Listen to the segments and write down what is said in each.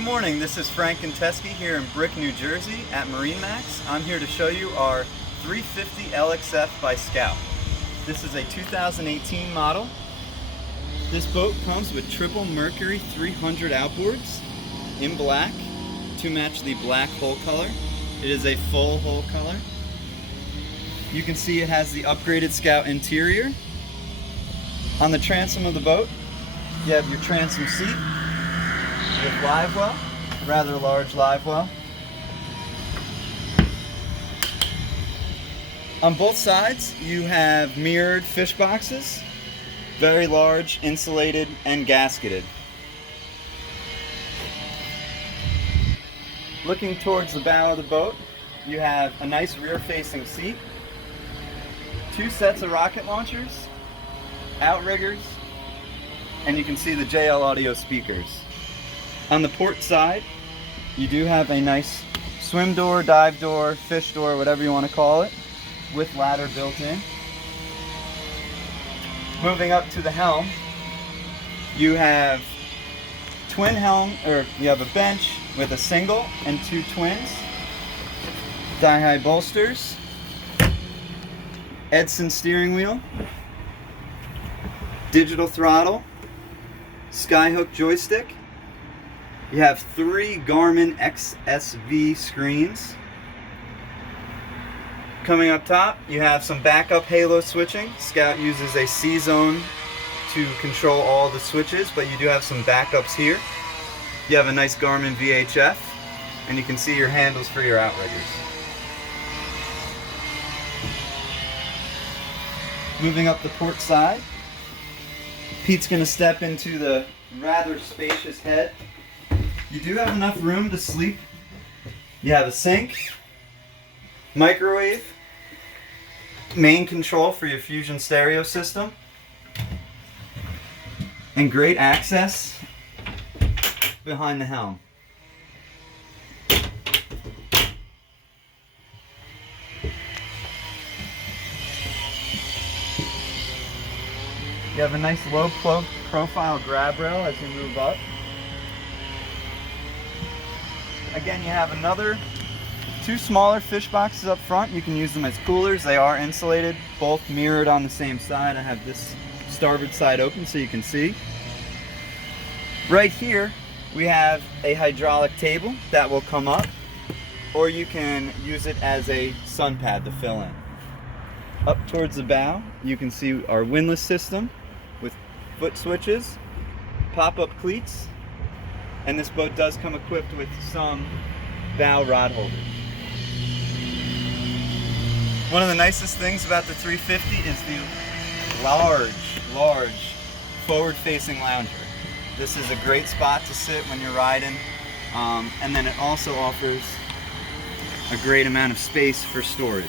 Good morning, this is Frank Teske here in Brick, New Jersey at MarineMax. I'm here to show you our 350 LXF by Scout. This is a 2018 model. This boat comes with triple Mercury 300 outboards in black to match the black hull color. It is a full hull color. You can see it has the upgraded Scout interior. On the transom of the boat, you have your transom seat with live well, rather large live well. On both sides you have mirrored fish boxes, very large, insulated and gasketed. Looking towards the bow of the boat, you have a nice rear facing seat, two sets of rocket launchers, outriggers, and you can see the JL audio speakers. On the port side, you do have a nice swim door, dive door, fish door, whatever you want to call it, with ladder built in. Moving up to the helm, you have twin helm, or you have a bench with a single and two twins, thigh-high bolsters, Edson steering wheel, digital throttle, skyhook joystick. You have three Garmin XSV screens. Coming up top, you have some backup halo switching. Scout uses a C-zone to control all the switches, but you do have some backups here. You have a nice Garmin VHF, and you can see your handles for your outriggers. Moving up the port side, Pete's going to step into the rather spacious head. You do have enough room to sleep. You have a sink, microwave, main control for your Fusion stereo system, and great access behind the helm. You have a nice low profile grab rail as you move up. Again, you have two smaller fish boxes up front. You can use them as coolers. They are insulated, both mirrored on the same side. I have this starboard side open so you can see. Right here, we have a hydraulic table that will come up, or you can use it as a sun pad to fill in. Up towards the bow, you can see our windlass system with foot switches, pop-up cleats, and this boat does come equipped with some bow rod holders. One of the nicest things about the 350 is the large forward-facing lounger. This is a great spot to sit when you're riding, and then it also offers a great amount of space for storage.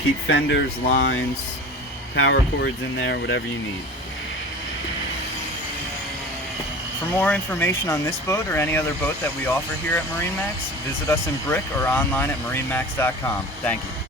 Keep fenders, lines, power cords in there, whatever you need. For more information on this boat or any other boat that we offer here at MarineMax, visit us in Brick or online at marinemax.com. Thank you.